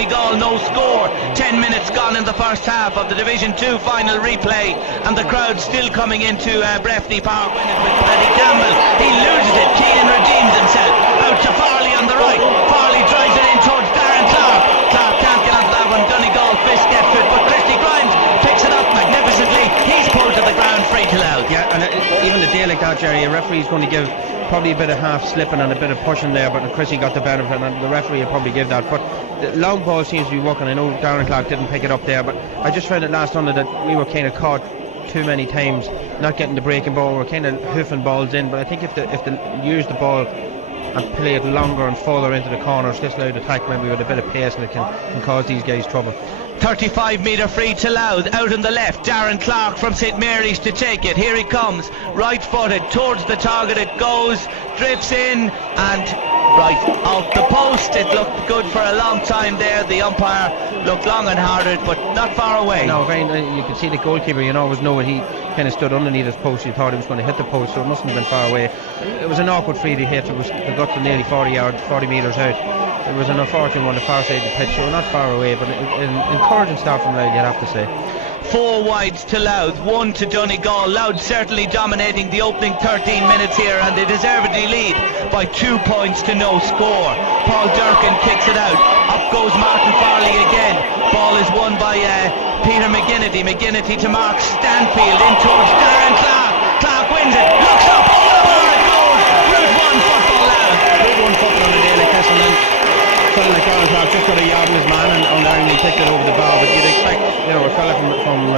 Donegal, no score. 10 minutes gone in the first half of the Division 2 final replay, and the crowd still coming into Breffni Park. With Paddy Campbell, he loses it. Keane redeems himself. Out to Farley on the right. Farley drives it in towards Darren Clark. Clark can't get onto that one. Donegal Fisk gets to it, but Christy Grimes picks it up magnificently. He's pulled to the ground, free to Louth. Yeah, and even a day like that, Jerry, a referee's going to give probably a bit of half slipping and a bit of pushing there, but Chrissy got the benefit, and the referee will probably give that. But the long ball seems to be working. I know Darren Clark didn't pick it up there, but I just found it last Sunday that we were kind of caught too many times not getting the breaking ball. We're kind of hoofing balls in, but I think if they use the ball and play it longer and further into the corners, this Louth attack maybe with a bit of pace, and it can cause these guys trouble. 35 metre free to Louth. Out on the left, Darren Clark from St Mary's to take it. Here he comes, right footed towards the target. It goes, drifts in, and right off the post. It looked good for a long time there. The umpire looked long and hard, but not far away. No, you can see the goalkeeper, you always know when he kind of stood underneath his post, you thought he was going to hit the post, so it mustn't have been far away. It was an awkward free to hit. It got to nearly 40 metres out. It was an unfortunate one, the far side of the pitch, so not far away, but an encouraging start from Louth, you'd have to say. 4 wides to Louth, 1 to Donegal. Louth certainly dominating the opening 13 minutes here, and they deservedly lead by 2 points to no score. Paul Durkin kicks it out. Up goes Martin Farley again. Ball is won by Peter McGinnity. McGinnity to Mark Stanfield, in towards Darren Clark. Clark wins it, looks up, over the bar it goes. Route 1 football Louth. Route 1 football on a day like this, and then fella like Darren Clark just got a yard in his man and Ireland picked it over the bar, but you'd expect, a fella from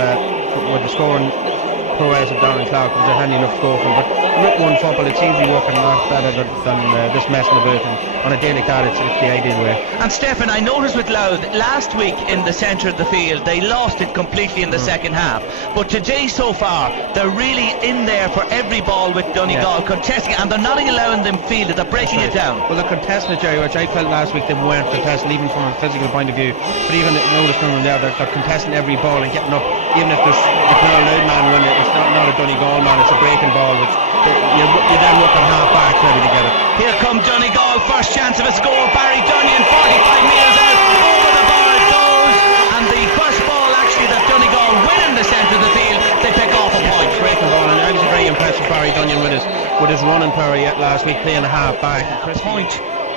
with the scoring prowess of Darren Clark was a handy enough score from, but Route 1 football, it seems to be working a lot better than this messing about, and on a day like that it's the ideal way. And Stephen, I noticed with Louth last week in the centre of the field they lost it completely in the second half, but today so far they're really in there for every ball with Donegal, contesting, and they're not allowing them field it, they're breaking it down. Well, they're contesting it, Jerry, which I felt last week they weren't contesting, even from a physical point of view, but even notice from them there, they're contesting every ball and getting up, even if there's not a Louth man winning it, it's not a Donegal man, it's a breaking ball, which you then look at half back ready to get it. Here come Donegal, first chance of a score. Barry Dunyan, 45 metres out, over the bar it goes, and the first ball actually that Donegal win in the centre of the field, they pick off a point. Breaking ball, and I was very impressed with Barry Dunyan with his running power yet last week, playing a half back. Point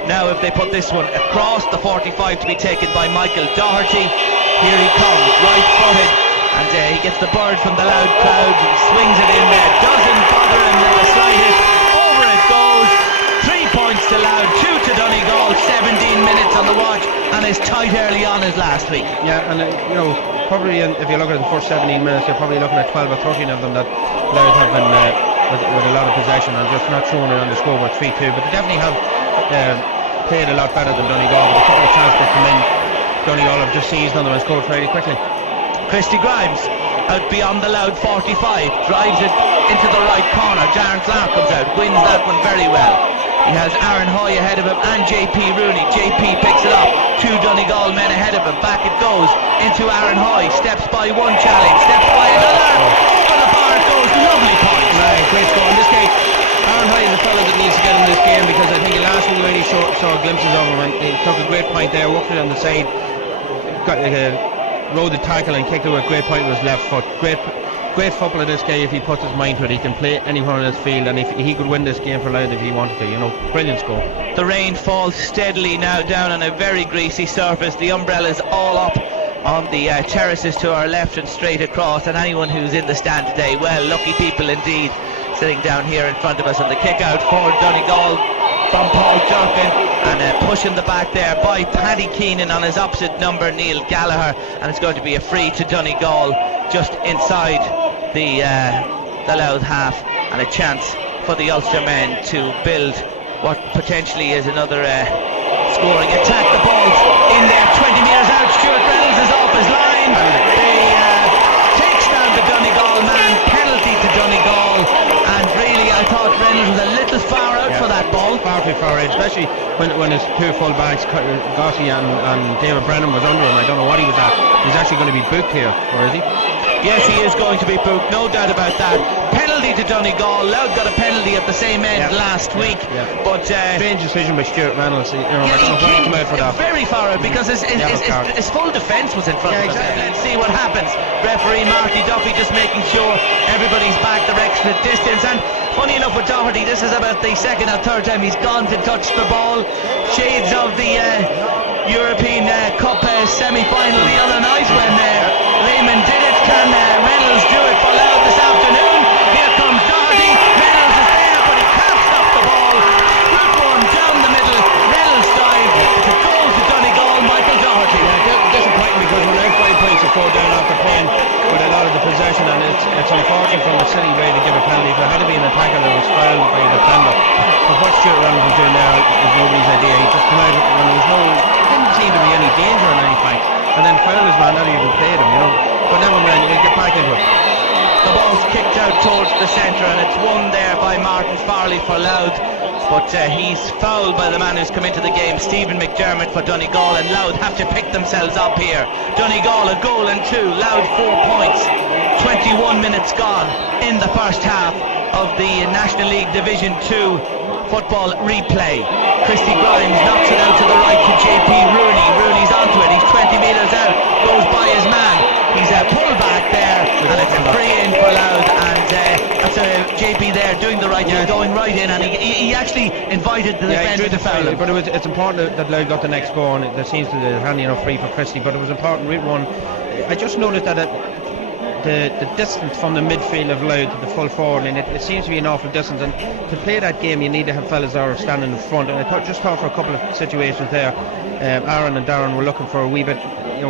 now if they put this one across the 45 to be taken by Michael Doherty. Here he comes, right footed, and he gets the bird from the Louth crowd and swings it in there, doesn't bother him in the slightest. Over it goes. 3 points to Louth, 2 to Donegal. 17 minutes on the watch, and as tight early on as last week. Yeah, and probably if you look at the first 17 minutes, you're probably looking at 12 or 13 of them that Louth have been with a lot of possession and just not showing it on the scoreboard 3-2, but they definitely have played a lot better than Donegal. With a couple of chances that come in, Donegal have just seized on them and scored fairly quickly. Christy Grimes out beyond the Louth 45, drives it into the right corner. Darren Clark comes out, wins that one very well. He has Aaron Hoy ahead of him and JP Rooney. JP picks it up, 2 Donegal men ahead of him. Back it goes into Aaron Hoy, steps by one challenge, steps by another, over the bar it goes. Lovely point. Great score in this game. Aaron Hoy is a fella that needs to get in this game, because I think last week we only saw glimpses of him, and he took a great point there, worked it on the side, rode the tackle and kicked it with a great point with his left foot. Great football of this guy. If he puts his mind to it, he can play anywhere on this field, and if he could win this game for Louth if he wanted to, brilliant score. The rain falls steadily now down on a very greasy surface. The umbrella's all up on the terraces to our left and straight across, and anyone who's in the stand today, well, lucky people indeed, sitting down here in front of us. And the kick out for Donegal from Paul Durkin, and pushing the back there by Paddy Keenan on his opposite number, Neil Gallagher, and it's going to be a free to Donegal just inside the Louth half, and a chance for the Ulster men to build what potentially is another scoring attack. The ball's in there, 20 metres out. Stuart Reynolds is off his line. Takes down the Donegal man, penalty to Donegal, and really I thought Reynolds was a little far out for that ball. Far too far out, especially when his two full backs, Gotti and David Brennan, was under him. I don't know what he was at. He's actually going to be booked here, or is he? Yes, he is going to be booked, no doubt about that. Penalty to Donegal. Louth got a penalty at the same end last week, but strange decision by Stuart Reynolds. I don't know why he came out for that. Very far out because his full defence was in front of him. Let's see what happens. Referee Marty Duffy just making sure everybody's back the requisite distance. And funny enough with Doherty, this is about the second or third time he's gone to touch the ball. Shades of the European Cup semi-final the other night when Lehman did it. Can Reynolds do it for Louth this afternoon? Here comes Doherty. Reynolds is there, but he can't stop the ball. Good one down the middle. Reynolds dive. It's a goal to Donegal. Michael Doherty. Disappointing because we're now 5 points to 4 down after playing with a lot of the possession, and it's unfortunate from a silly way to give a penalty. If it had to be an attacker that was fouled by a defender, but what Stuart Reynolds was doing there is nobody's idea. He just came out when there was didn't seem to be any danger in any point, and then fouled his man, not even played him, But never mind, we'll get back into it. The ball's kicked out towards the centre, and it's won there by Martin Farley for Louth. But he's fouled by the man who's come into the game, Stephen McDermott for Donegal, and Louth have to pick themselves up here. Donegal a goal and 2, Louth 4 points. 21 minutes gone in the first half of the National League Division 2 football replay. Christy Grimes knocks it out to the right to JP Rooney. Rooney's onto it, he's 20 metres out, goes by his man. He's pulled back there, and it's a free in for Louth, and that's JP there doing the right thing, going right in, and he actually invited the defender to foul him. But it's important that Louth got the next goal, and there seems to be handy enough free for Christie, but it was important with one. I just noticed that the distance from the midfield of Louth to the full forward, and it seems to be an awful distance, and to play that game you need to have fellas that are standing in front, and I just thought for a couple of situations there, Aaron and Darren were looking for a wee bit,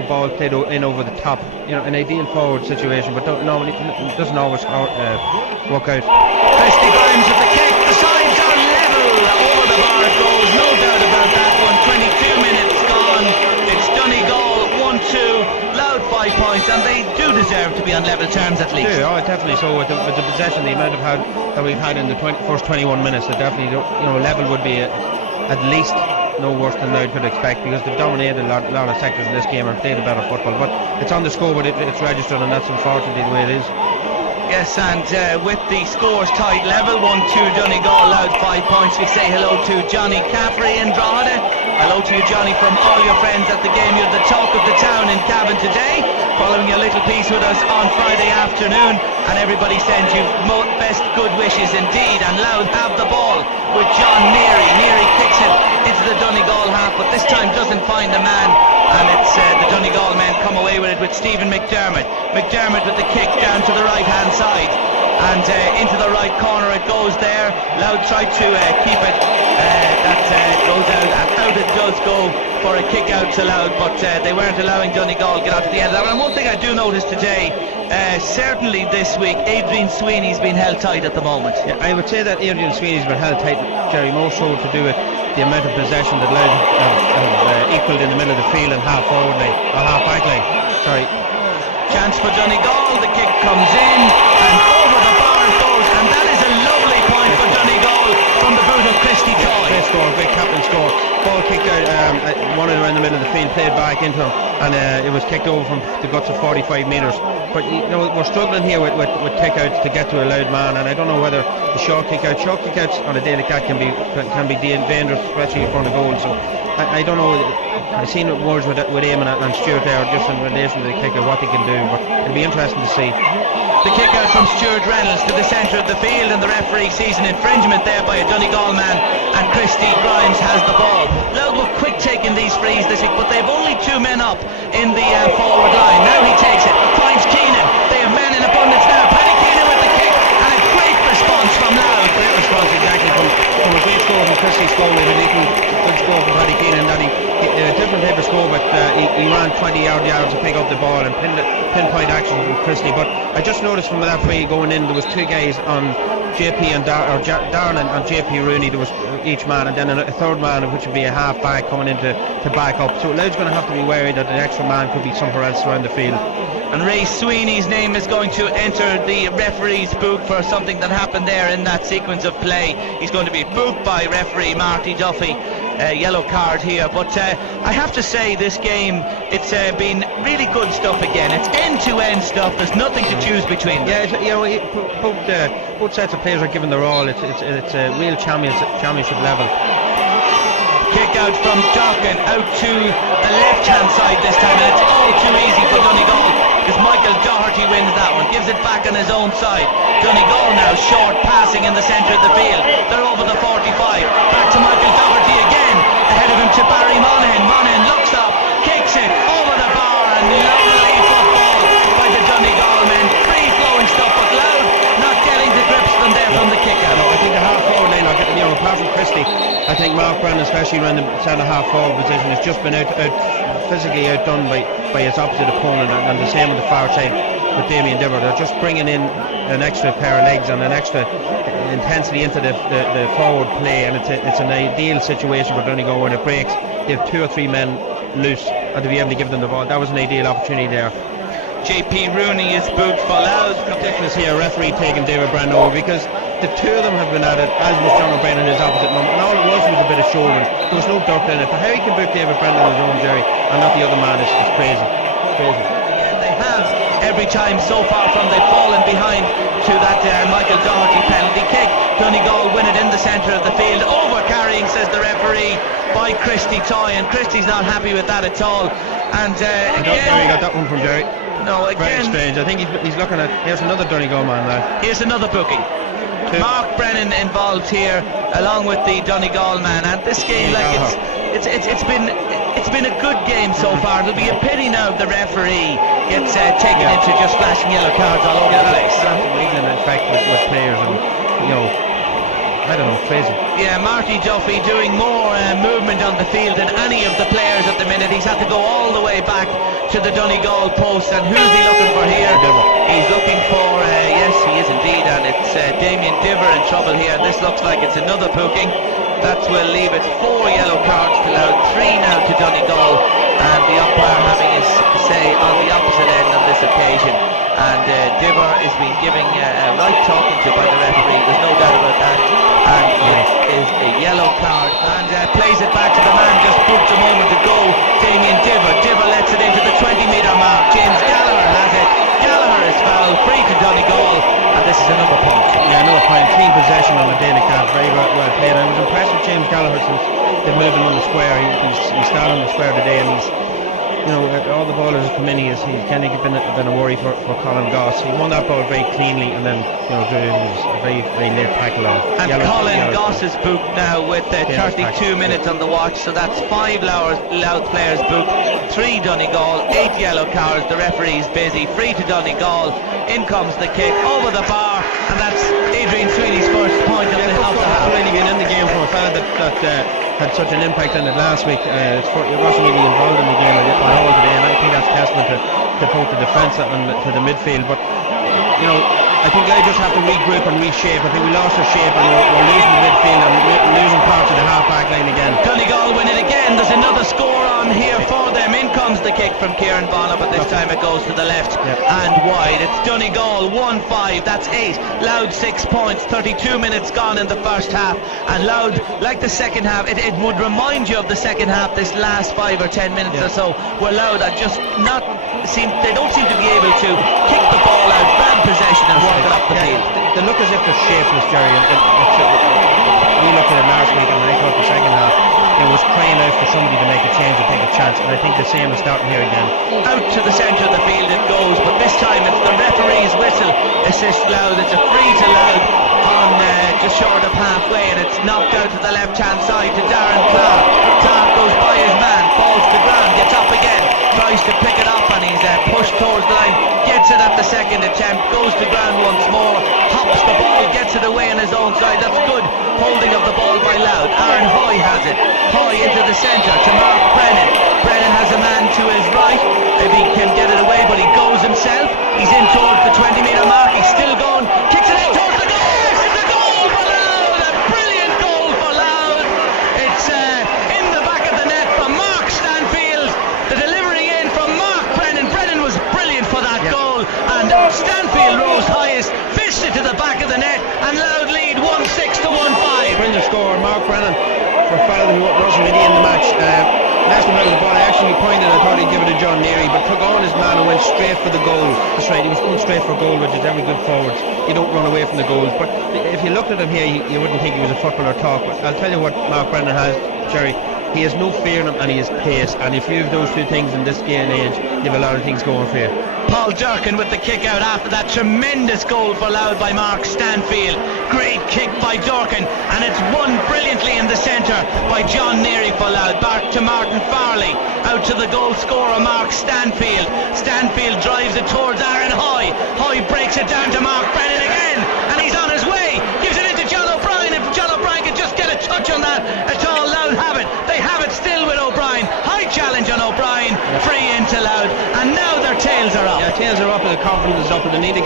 ball played in over the top, an ideal forward situation, but normally it doesn't always work out. Christy Grimes with the kick, the sides are level, over the bar it goes, no doubt about that one. 22 minutes gone, it's Donegal 1-2, Louth 5 points, and they do deserve to be on level terms at least. Yeah, definitely so. With the possession, the amount that we've had in the first 21 minutes, it definitely, level would be at least no worse than Louth could expect, because they've dominated a lot of sectors in this game and played a better football. But it's on the score, but it's registered, and that's unfortunately the way it is. Yes, and with the scores tied level, 1-2 Donegal, Louth 5 points. We say hello to Johnny Caffrey in Drogheda. Hello to you, Johnny, from all your friends at the game. You're the talk of the town in Cavan today, following a little piece with us on Friday afternoon, and everybody sends you best good wishes indeed. And Louth have the ball with John Neary. Neary kicks it into the Donegal half, but this time doesn't find a man, and it's the Donegal men come away with it with Stephen McDermott. McDermott with the kick down to the right hand side, and into the right corner it goes there. Louth tried to keep it, that goes out, and out it does go for a kick out to Louth, but they weren't allowing Donegal get out to the end of that. And one thing I do notice today, certainly this week, Adrian Sweeney's been held tight at the moment. Yeah, I would say that Adrian Sweeney's been held tight, Jerry, more so to do with the amount of possession that Louth have equalled in the middle of the field and half forward line, or half back line. Sorry. Chance for Donegal, the kick comes in and over the bar it goes, and that is a lovely point for Donegal from the boot of Christy Toy. Great score, great captain score. Ball kicked out, one around the middle of the field, played back into him, and it was kicked over from the guts of 45 metres. But we're struggling here with kick-outs to get to a Louth man, and I don't know whether the short kick-outs on a day like that can be dangerous, especially in front of goal. So I don't know. I've seen words with Eamon and Stuart there just in relation to the kick-out, what they can do, but it'll be interesting to see. The kick out from Stuart Reynolds to the centre of the field, and the referee sees an infringement there by a Donegal man, and Christy Grimes has the ball. Louth were quick taking these frees this week, but they've only 2 men up in the forward line. Now he takes it, finds Keenan. They have men in abundance now. Paddy Keenan with the kick, and a great response from Louth. Great response, exactly, from a great score from Christy's goal. We have an equal good score from Paddy Keenan, that he a different type of score, but he ran 20 yards to pick up the ball and pinpoint action from Christy. But I just noticed from that free going in, there was 2 guys on JP and Darren and JP Rooney. There was each man, and then a third man, which would be a half back coming in to back up. So Louth's going to have to be wary that an extra man could be somewhere else around the field. And Ray Sweeney's name is going to enter the referee's book for something that happened there in that sequence of play. He's going to be booked by referee Marty Duffy yellow card here. But I have to say, this game, it's been really good stuff again. It's end-to-end stuff. There's nothing to choose between them. Yeah, both sets of players are giving their all. It's a real championship level. Kick out from Durkin out to the left-hand side this time, and it's all too easy for Donegal, because Michael Doherty wins that one, gives it back on his own side. Donegal now short passing in the centre of the field. They're over the 45. Back to Michael Doherty again. Ahead of him to Barry Monaghan. Monaghan looks up, kicks it over the bar, and lovely football by the Donegal men. Free-flowing stuff, but Louth not getting the grips from there from the kick-out. I think the half-forward line, apart from Christie, I think Mark Brennan, especially around the centre half-forward position, has just been physically outdone by his opposite opponent, and the same on the far side with Damien Diver. They're just bringing in an extra pair of legs and an extra intensity into the forward play, and it's an ideal situation for Donegal when it breaks. They have 2 or 3 men loose, and to be able to give them the ball, that was an ideal opportunity there. JP Rooney is booked for Louth. Ridiculous here, referee taking David Brennan over, because the two of them have been at it, as was John O'Brien in his opposite number, and all it was a bit of shouldering. There was no dirt in it. For how he can book David Brennan on his own, Jerry, and not the other man is crazy. Yeah, they have every time so far from they've fallen behind to that Michael Doherty penalty kick. Donegal win it in the centre of the field. Over carrying, says the referee, by Christie Toy, and Christie's not happy with that at all. And again, he got that one from Jerry. No, again, very strange. I think he's looking at. Here's another Donegal man now. Here's another booking. Mark Brennan involved here, along with the Donegal man, and this game, like it's been a good game so far. It'll be a pity now if the referee gets taken into just flashing yellow cards all over the place. Absolutely, in effect with players, and I don't know, crazy. Yeah, Marty Duffy doing more movement on the field than any of the players at the minute. He's had to go all the way back to the Donegal post, and who's he looking for here? He's looking for, yes, he is indeed, and it's Damien Diver in trouble here. This looks like it's another booking. That will leave it 4 yellow cards to Louth, 3 now to Donegal, and the umpire having his say on the opposite end on this occasion. And Diver is being given a right talking to by the referee, there's no doubt about that, and it is a yellow card, and plays it back to the man just booked a moment ago, Damien Diver. Diver lets it into the 20-metre mark. James Gallagher has it. Gallagher is fouled, free to Donegal, and this is another point. Yeah, another point. Clean possession on the Daily card, very well played. I was impressed with James Gallagher since they've moved him on the square. He's started on the square today, and he's, all the ballers have come in. He's kind of been a worry for Colin Goss. He won that ball very cleanly, and then it was a very, very late tackle on. And Colin Goss is booked now with 32 minutes on the watch, so that's 5 Louth players booked, 3 Donegal, 8 yellow cards. The referee's busy, free to Donegal. In comes the kick over the bar, and that's Adrian Sweeney's first point of the half. Really been in the game for a fella that had such an impact on it last week. He wasn't really involved in the game at all today, and I think that's testament to both the defence and to the midfield. But I think they just have to regroup and reshape. I think we lost our shape, and we're losing the midfield and losing parts of the half-back line again. Donegal win it again. There's another score on here for them. In comes the kick from Kieran Bonner, but this time it goes to the left and wide. It's Donegal 1-5. That's 8. Louth 6 points. 32 minutes gone in the first half, and Louth, like the second half, it would remind you of the second half. This last 5 or 10 minutes or so, where Louth are just they don't seem to be able to kick the ball out, grab possession, and work it up the field. They look as if they're shapeless, Jerry. We looked at it last week, and I thought the second half it was crying out for somebody to make a change and take a chance, and I think the same is starting here again. Out to the centre of the field it goes, but this time it's the referee's whistle assists Louth. It's a free to Louth on just short of halfway, and it's knocked out to the left hand side to Darren Clark. Clark goes by his man, falls to the ground, gets up again, tries to pick it up, and he's pushed towards the line, gets it at the second attempt, goes to ground once more, hops the ball, gets it away on his own side. That's good holding of the ball by Louth. Aaron Hoy has it. Hoy into the centre to Mark Brennan. Brennan has a man to his right. If he can get it away, but he goes himself. He's in towards the 20-metre mark. He's still going. Kicks it in towards the goal. It's a goal for Louth. A brilliant goal for Louth. It's in the back of the net from Mark Stanfield. The delivery in from Mark Brennan. Brennan was brilliant for that goal, and Stanfield rose highest, fished it to the back of the net, and Louth lead 1-6 to 1-5. Brilliant score, Mark Brennan. for foul who wasn't really in the match. Last time out of the ball, I actually pointed, I thought he'd give it to John Neary, but took on his man and went straight for the goal. That's right, he was going straight for goal, which is every good forward. You don't run away from the goals. But if you looked at him here, you wouldn't think he was a footballer talk. But I'll tell you what Mark Brennan has, Jerry. He has no fear in him and he has pace. And if you have those two things in this day and age, you have a lot of things going for you. Paul Durkin with the kick out after that tremendous goal for Louth by Mark Stanfield. Great kick by Durkin, and it's won brilliantly in the centre by John Neary for Louth. Back to Martin Farley, out to the goal scorer Mark Stanfield. Stanfield drives it towards Aaron Hoy. Hoy breaks it down to Mark Brennan again, and he's on his way. Gives it into John O'Brien. If John O'Brien could just get a touch on that at all, Louth have it. They have it still with O'Brien. High challenge on O'Brien, free into Louth, and now their tails are up. Yeah, tails are up and the confidence is up, and they need to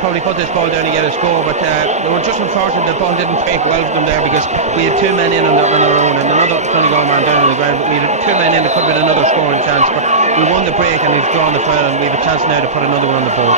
probably put this ball down and get a score. But they were just unfortunate the ball didn't take well for them there, because we had two men in on their own and another Donegal man down on the ground. But we had two men in, that could have been another scoring chance. But we won the break and we've drawn the foul, and we have a chance now to put another one on the board.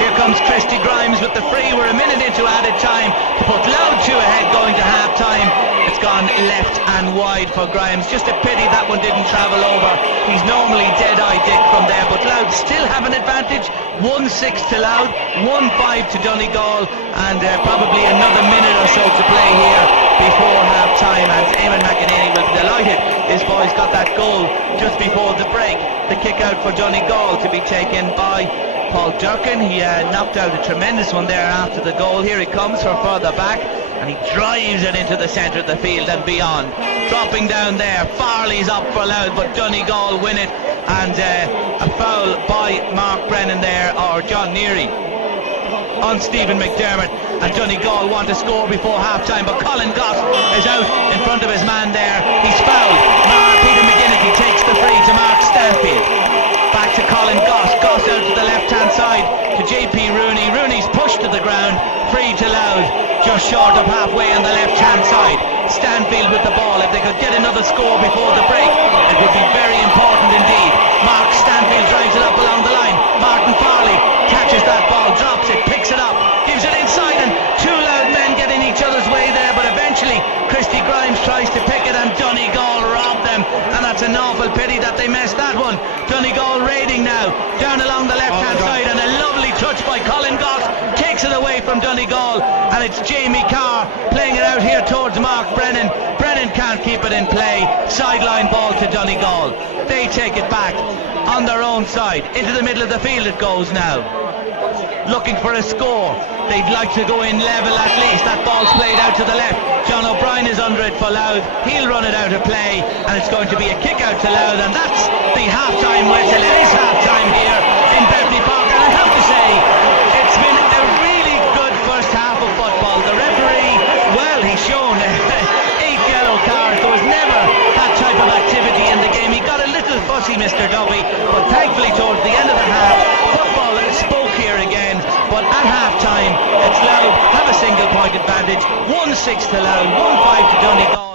Here comes Christy Grimes with the free. We're a minute into added time to put Louth 2 ahead going to half time. It's gone left and wide for Grimes. Just a pity that one didn't travel over. He's normally dead-eye Dick from there, but Louth still have an advantage. 1-6 to Louth, 1-5 to Donegal, and probably another minute or so to play here before half time. And Eamon McEnany will be delighted his boys got that goal just before the break. The kick out for Donegal to be taken by Paul Durkin. He knocked out a tremendous one there after the goal. Here he comes for further back, and he drives it into the centre of the field and beyond. Dropping down there, Farley's up for Louth, but Donegal win it, and a foul by Mark Brennan there, or John Neary, on Stephen McDermott, and Donegal want to score before half time, but Colin Goss is out in front of his man there. He's fouled. Peter McGinnity takes the free to Mark Stanfield. Back to Colin Goss. Goss out to the left hand side to JP Rooney. Rooney's pushed to the ground. Free to Louth, just short of halfway on the left hand side. Stanfield with the ball. If they could get another score before the break, it would be very important indeed. Mark Stanfield drives it up along the line. Martin Farley catches that ball, drops it, picks it up, gives it inside, and two Louth men get in each other's way there, but eventually Christy Grimes tries to pick it and Donegal robbed them, and that's an awful pity that they missed that one. Donegal raiding now down along the left hand side, and a lovely touch by Colin Goss takes it away from Donegal, and it's Jamie Carr playing it out here towards Mark Brennan. Brennan can't keep it in play. Sideline ball to Donegal. They take it back on their own side. Into the middle of the field it goes now, looking for a score. They'd like to go in level at least. That ball's played out to the left. John O'Brien is under it for Louth. He'll run it out of play, and it's going to be a kick out to Louth, and that's the half-time whistle. It is half-time here in Bethany Park, and I have to say, it's been a really good first half of football. The referee, well, he's shown 8 yellow cards. There was never that type of activity in the game. He got a little fussy, Mr. Duffy, but thankfully towards the end of the half, football spoke here again. But at half-time, it's Louth have a single-point advantage. 1-6 to Louth, 1-5 to Donegal.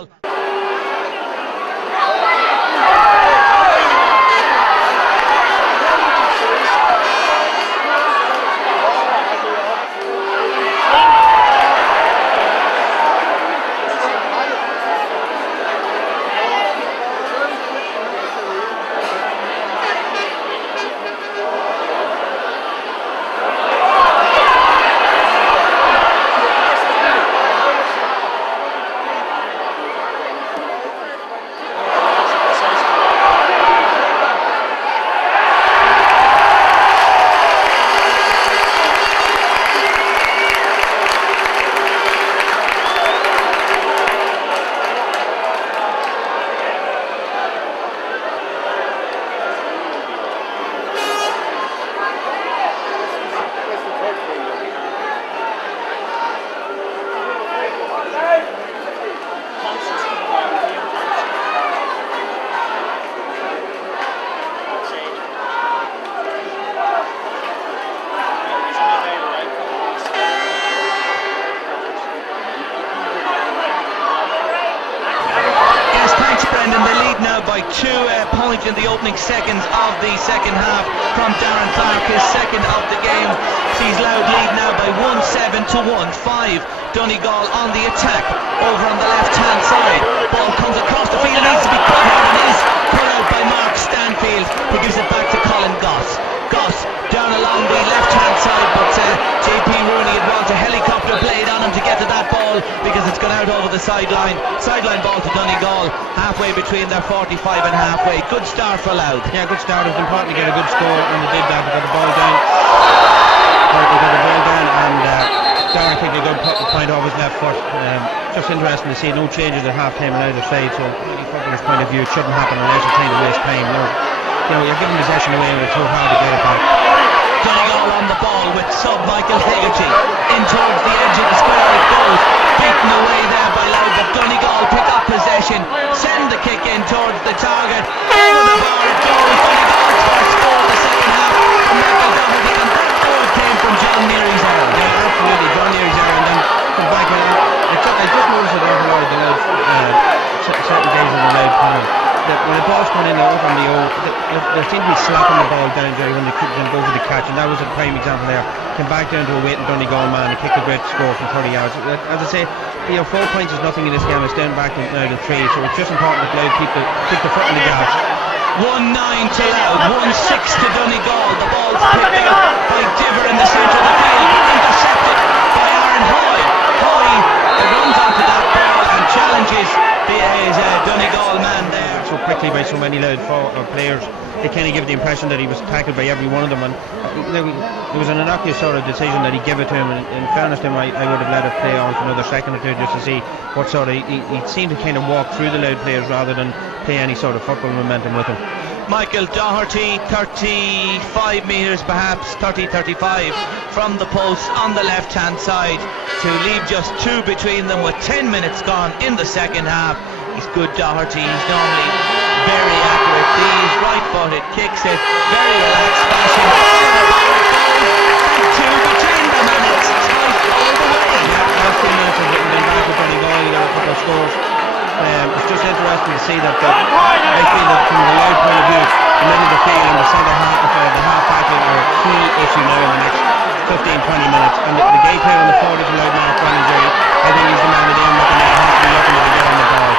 By 2 point in the opening seconds of the second half from Darren Clark, his second of the game. Sees Louth lead now by 1-7 to 1-5. Donegal on the attack over on the left hand side. Ball comes across the field, needs to be cut out, and is cut out by Mark Stanfield, who gives it back to Colin Goss. Goss down along the left hand side, but JP Rooney had wants a helicopter blade on him to get to that ball because it's gone out over the sideline. Sideline ball to Donegal, halfway between their 45 and halfway. Good start for Louth. Yeah, good start. It was important to get a good score, and they did that. They got the ball down. And Darren kicked a good point off his left foot. Just interesting to see no changes at half time on either side. So, from a footballer's point of view, it shouldn't happen unless you're trying to waste time. You're giving possession away, and it's so hard to get it back. Donegal on the ball with sub Michael Hegarty in towards the edge of the square. It goes beaten away there by Louth, but Donegal pick up possession, send the kick in towards the target. Over the bar it goes. Donegal's first goal of the second half. Michael Doherty, and that goal came from John Neary's error. Yeah, absolutely, John Neary's error, and then come back. I just noticed it over a lot of the Louth certain days in the Louth panel. That when the ball's coming in over on the O, they seem to be slapping the ball down, Jerry, when they go for the catch, and that was a prime example there. Came back down to a waiting Donegal man and kicked a great score from 30 yards. As I say, 4 points is nothing in this game. It's down back now to 3, so it's just important that Louth keep the foot in the gas. 1-9 to Louth, 1-6 to Donegal. The ball's picked up by Diver in the centre of the field, intercepted by Aaron Hoy. Hoy runs onto that ball and challenges his Donegal man there. So quickly by so many Louth players, they kind of give the impression that he was tackled by every one of them, and it was an innocuous sort of decision that he gave it to him, and in fairness to him, I would have let it play on for another second or two just to see what sort of he seemed to kind of walk through the Louth players rather than play any sort of football momentum with him. Michael Doherty, 35 metres perhaps, 30-35 from the post on the left hand side to leave just 2 between them with 10 minutes gone in the second half. He's good, Doherty. He's normally very accurate. He's right-footed, kicks it, very relaxed fashion. And 2 between them, and it's tight all the way. Yeah, last 2 minutes have been back with Donegal. He got a couple of scores. It's just interesting to see that I feel that from the Louth point of view, the middle of the field and the centre half, the half back are a key issue now in the next 15-20 minutes. And the game player on the forward is Louth Mark Brennan, Jerry. I think he's the man of the end looking at. Has to be looking to get on the ball.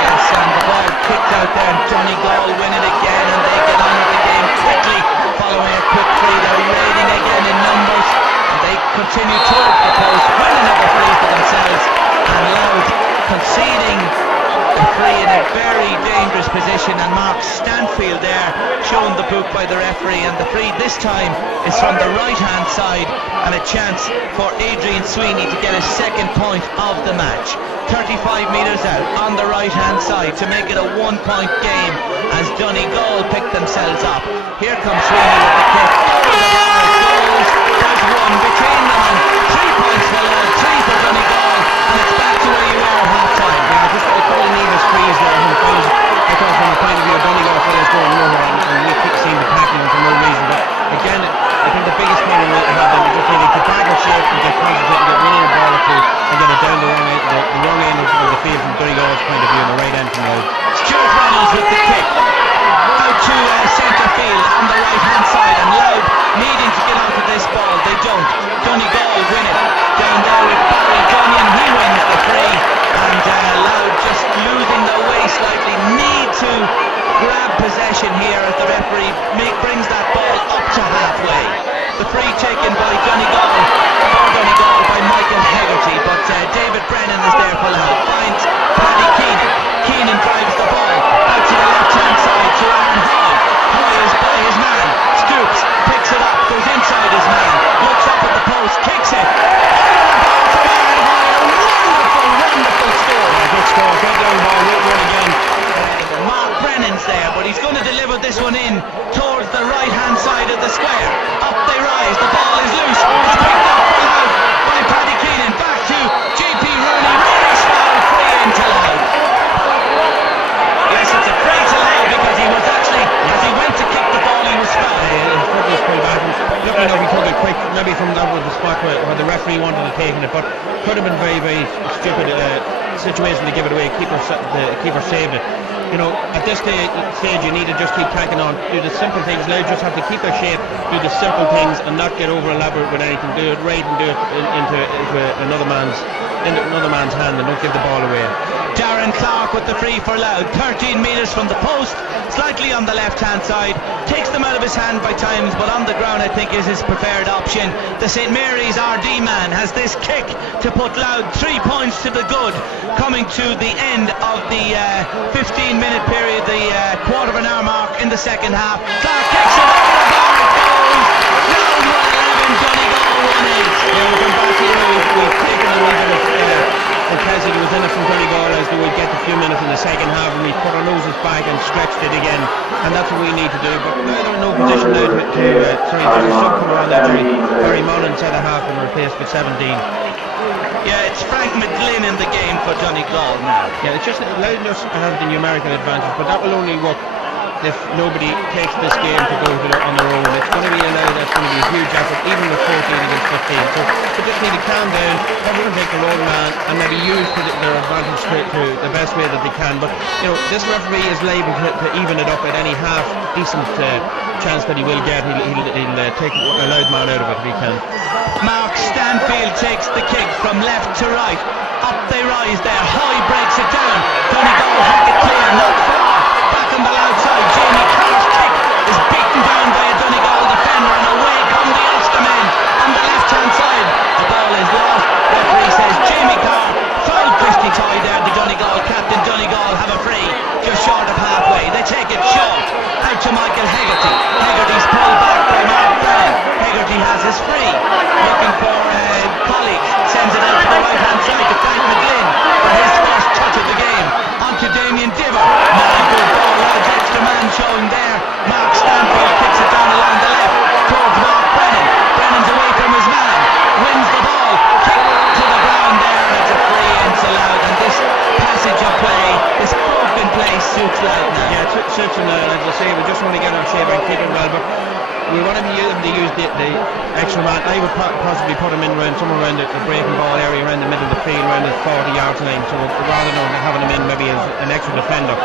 Yes, and the ball kicked out there. Donegal win it again, and they get on with the game quickly following a quick free. They're raiding again in numbers, and they continue towards the post, win another free for themselves. And Louth conceding a free in a very dangerous position, and Mark Stanfield there shown the book by the referee, and the free this time is from the right hand side, and a chance for Adrian Sweeney to get his second point of the match. 35 metres out on the right hand side to make it a 1-point game as Donegal pick themselves up. Here comes Sweeney with the kick. There's 1 between them, and 3 points for Louth, 3 for Donegal, and it's back to where you were at half time. Yeah, just a couple of needless frees there. I thought from a point of view of Donegal players going nowhere, and we keep seeing the tackling for no reason. But again, I think the biggest problem we have them is just need to get back in shape and get concentrated, get winning the ball or two, and get it down the wrong end of the field from Donegal's point of view, and the right end from Louth. Stuart Reynolds with the kick out to centre field on the right hand side, and Louth needing to get onto this ball. They don't. Donegal win it down there with Barry Gunyon. He wins the free, and Louth just losing their way slightly. Need to grab possession here as the referee brings that ball up to halfway. The free taken by Donegal by Michael Hegarty, but David Brennan is there for Louth. Finds Paddy Keenan. Keenan drives the ball out to the left hand side to Aaron Hoy. Hoy is by his man, stoops, picks it up, goes inside his man, looks up at the post, kicks it. Wonderful score. Good score, good down ball, good one again. Mark Brennan's there, but he's going to deliver this one in towards the right hand side of the square. Up they rise, the ball is loose. It's picked up by Paddy Keenan. Back to JP Rooney. Rooney's foul, free into Louth. Yes, it's a free to Louth because he was actually, as he went to kick the ball, he was fouled. His foot was pulled back. Looking like he took it quick, maybe from that was the spot where the referee wanted to take it, but could have been very, very stupid situation to give it away. The keeper saved it. you know, at this stage you need to just keep cracking on, do the simple things. Louth just have to keep their shape, do the simple things, and not get over elaborate with anything. Do it right and do it into another man's hand, and don't give the ball away. Darren Clark with the free for Louth, 13 metres from the post, slightly on the left hand side, takes them out of his hand by times, but on the ground I think is his preferred option. The St Mary's RD man has this kick to put Louth 3 points to the good, coming to the end of the 15-minute period, the quarter of an hour mark in the second half. Clark kicks it over the bar, it goes. Louth 11, Donegal 1-8. Yeah, we've gone back here, we've taken a little bit of intensity within it from Donegal as though we get a few minutes in the second half, and we put our noses back and stretched it again, and that's what we need to do. But they're in no position now there's a sub come around there. Barry Mullen set a half and replaced with 17. Yeah, it's Frank McGlynn in the game for Donegal now. Yeah, it's just Louth just have the numerical advantage, but that will only work if nobody takes this game to go on their own. It's going to be that's going to be a huge effort, even with 14 against 15. So they just need to calm down, everyone take their own man, and maybe use their advantage to the best way that they can. But you know, this referee is liable to even it up at any half decent chance that he will get. He'll take a Louth man out of it if he can. Mark Stanfield takes the kick from left to right. Up they rise there. Hoy breaks it down. Donegal hack it clear, not far. Back on the Louth side. Jamie Carr's kick is beaten down by a Donegal defender, and away come the Ulstermen on the left hand side. The ball is lost. Referee says Jamie Carr fouled Christy Toy there, the Donegal captain. Donegal have a free just short of halfway. They take it short out to Michael Hegarty. Hegarty's pulled back by Mark Brown. Hegarty has his free, looking for colleagues, sends it out to the right hand side to Frank McGlynn for his first touch of the game. On to Damien Diver. Now good ball, large extra man showing there. Mark Stanfield kicks it down along the left towards Mark Brennan. Brennan's away from his man, wins the ball, kick to the ground there, and it's a free into Louth. And this passage of play, this broken play suits Louth now. Yeah, it suits him now, as I say, we just want to get our shape and keep it well, but we want to use the extra man. I would possibly put him in somewhere around the breaking ball area, around the middle of the field, around the 40-yard line, so rather than having him in maybe as an extra defender.